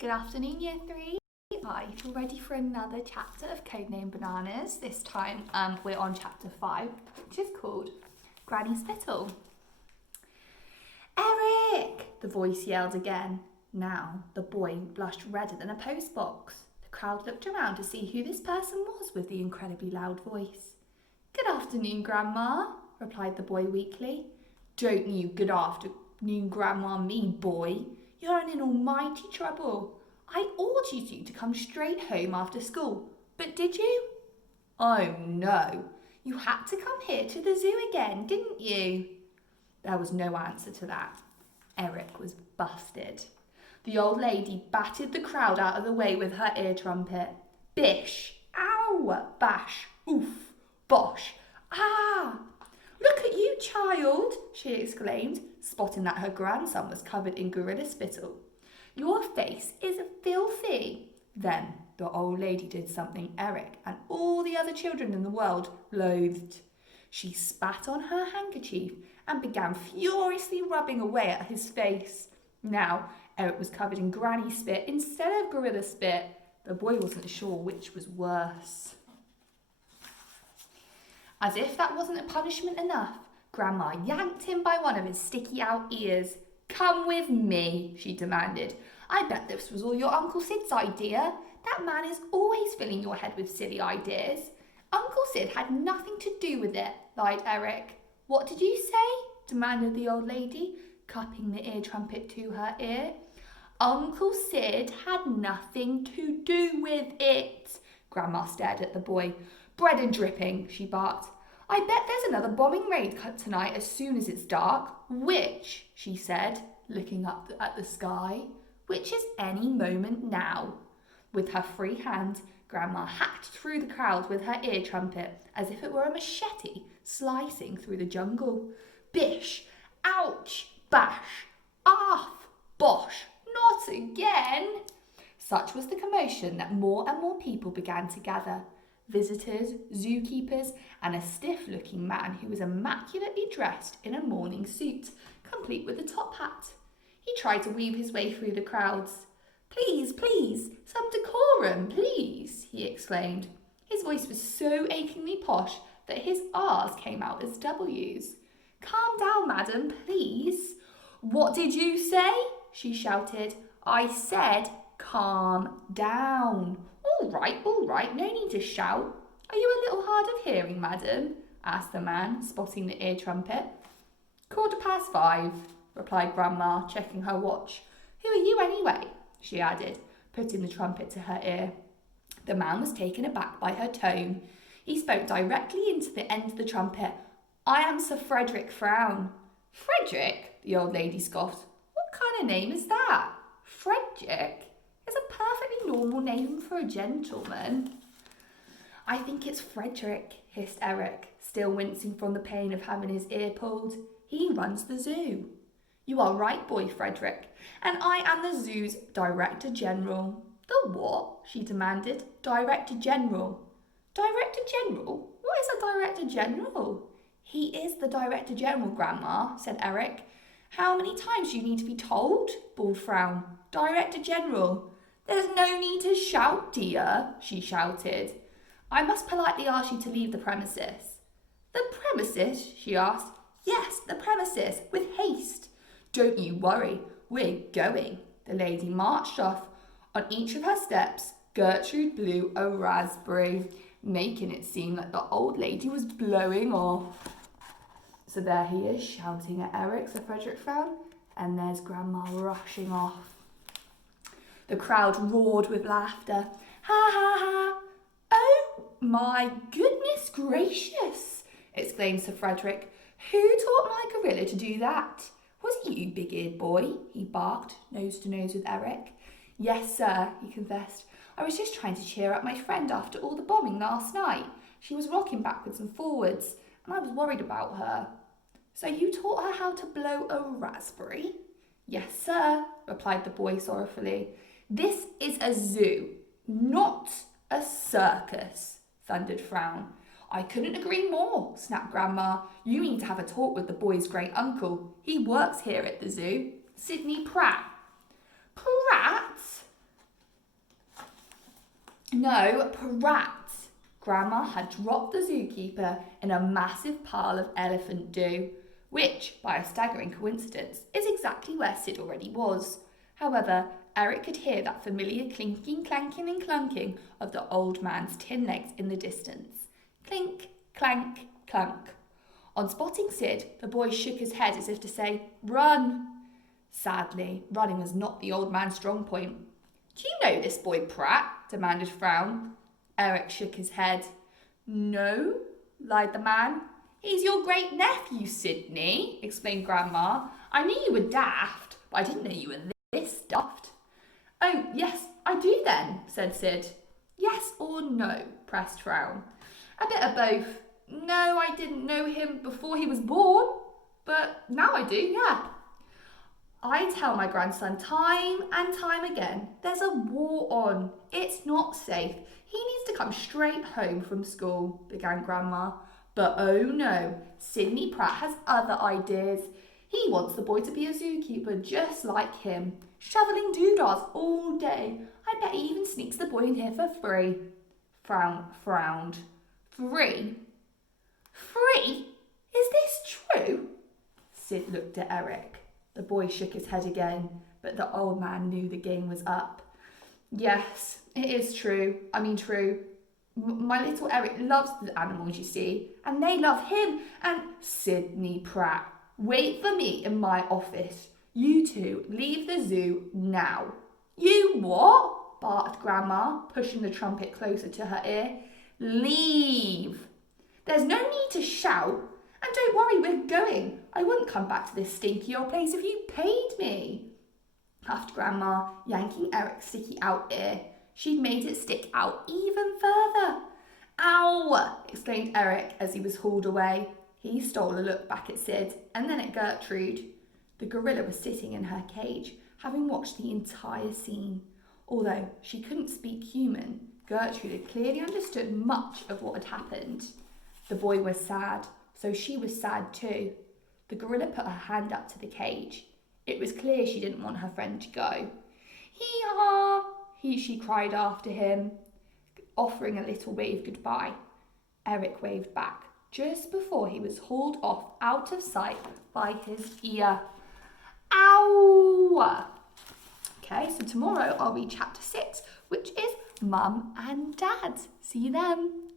Good afternoon, Year 3. Right, we're ready for another chapter of Codename Bananas. This time we're on chapter 5, which is called Granny Spittle. Eric! The voice yelled again. Now the boy blushed redder than a postbox. The crowd looked around to see who this person was with the incredibly loud voice. Good afternoon, Grandma, replied the boy weakly. Don't you good afternoon, Grandma me, boy. You're in almighty trouble. I ordered you to come straight home after school, but did you? Oh no, you had to come here to the zoo again, didn't you? There was no answer to that. Eric was busted. The old lady batted the crowd out of the way with her ear trumpet. Bish, ow, bash, oof, bosh, ah! Look at you, child, she exclaimed, spotting that her grandson was covered in gorilla spittle. Your face is filthy. Then the old lady did something Eric and all the other children in the world loathed. She spat on her handkerchief and began furiously rubbing away at his face. Now Eric was covered in granny spit instead of gorilla spit. The boy wasn't sure which was worse. As if that wasn't a punishment enough, Grandma yanked him by one of his sticky-out ears. Come with me, she demanded. I bet this was all your Uncle Sid's idea. That man is always filling your head with silly ideas. Uncle Sid had nothing to do with it, lied Eric. What did you say? Demanded the old lady, cupping the ear trumpet to her ear. Uncle Sid had nothing to do with it. Grandma stared at the boy. Bread and dripping, she barked. I bet there's another bombing raid tonight as soon as it's dark. Which, she said, looking up at the sky, which is any moment now. With her free hand, Grandma hacked through the crowd with her ear trumpet as if it were a machete slicing through the jungle. Bish, ouch, bash, off, bosh, not again. Such was the commotion that more and more people began to gather. Visitors, zookeepers, and a stiff-looking man who was immaculately dressed in a morning suit, complete with a top hat. He tried to weave his way through the crowds. Please, please, some decorum, please, he exclaimed. His voice was so achingly posh that his R's came out as W's. Calm down, madam, please. What did you say? She shouted. I said, calm down. All right, no need to shout. Are you a little hard of hearing, madam? Asked the man, spotting the ear trumpet. 5:15, replied Grandma, checking her watch. Who are you anyway? She added, putting the trumpet to her ear. The man was taken aback by her tone. He spoke directly into the end of the trumpet. I am Sir Frederick Frown. Frederick? The old lady scoffed. What kind of name is that? Frederick? It's a perfectly normal name for a gentleman. I think it's Frederick, hissed Eric, still wincing from the pain of having his ear pulled. He runs the zoo. You are right, boy Frederick, and I am the zoo's Director General. The what? She demanded. Director General. Director General? What is a Director General? He is the Director General, Grandma, said Eric. How many times do you need to be told? Bawled Frown. Director General. There's no need to shout, dear, she shouted. I must politely ask you to leave the premises. The premises? She asked. Yes, the premises, with haste. Don't you worry, we're going. The lady marched off. On each of her steps, Gertrude blew a raspberry, making it seem like the old lady was blowing off. So there he is, shouting at Eric, Sir Frederick Frown, and there's Grandma rushing off. The crowd roared with laughter. Ha ha ha! Oh my goodness gracious! Exclaimed Sir Frederick. Who taught my gorilla to do that? Was it you, big-eared boy? He barked, nose to nose with Eric. Yes, sir, he confessed. I was just trying to cheer up my friend after all the bombing last night. She was rocking backwards and forwards, and I was worried about her. So you taught her how to blow a raspberry? Yes, sir, replied the boy sorrowfully. This is a zoo, not a circus, thundered Frown. I couldn't agree more, snapped Grandma. You need to have a talk with the boy's great uncle. He works here at the zoo, Sidney Pratt. Pratt? No, Pratt. Grandma had dropped the zookeeper in a massive pile of elephant dew, which, by a staggering coincidence, is exactly where Sid already was. However, Eric could hear that familiar clinking, clanking and clunking of the old man's tin legs in the distance. Clink, clank, clunk. On spotting Sid, the boy shook his head as if to say, "Run!" Sadly, running was not the old man's strong point. "Do you know this boy Pratt?" demanded Frown. Eric shook his head. "No," lied the man. "He's your great-nephew, Sydney," explained Grandma. "I knew you were daft, but I didn't know you were this daft." "Oh, yes, I do then," said Sid. "Yes or no?" pressed Frown. "A bit of both. No, I didn't know him before he was born, but now I do, yeah. I tell my grandson time and time again, there's a war on. It's not safe. He needs to come straight home from school," began Grandma. But oh no, Sydney Pratt has other ideas. He wants the boy to be a zookeeper just like him, shoveling doodahs all day. I bet he even sneaks the boy in here for free. Frown frowned. "Free? Free? Is this true?" Sid looked at Eric. The boy shook his head again, but the old man knew the game was up. "Yes, it is true. True. My little Eric loves the animals, you see, and they love him. And Sydney Pratt, wait for me in my office. You two leave the zoo now." "You what?" barked Grandma, pushing the trumpet closer to her ear. "Leave. There's no need to shout. And don't worry, we're going. I wouldn't come back to this stinky old place if you paid me," puffed Grandma, yanking Eric's sticky out ear. She'd made it stick out even further. "Ow!" exclaimed Eric as he was hauled away. He stole a look back at Sid and then at Gertrude. The gorilla was sitting in her cage, having watched the entire scene. Although she couldn't speak human, Gertrude had clearly understood much of what had happened. The boy was sad, so she was sad too. The gorilla put her hand up to the cage. It was clear she didn't want her friend to go. "Hee-haw!" she cried after him, offering a little wave goodbye. Eric waved back just before he was hauled off out of sight by his ear. Ow! Okay, so tomorrow I'll read chapter 6, which is Mum and Dad. See you then.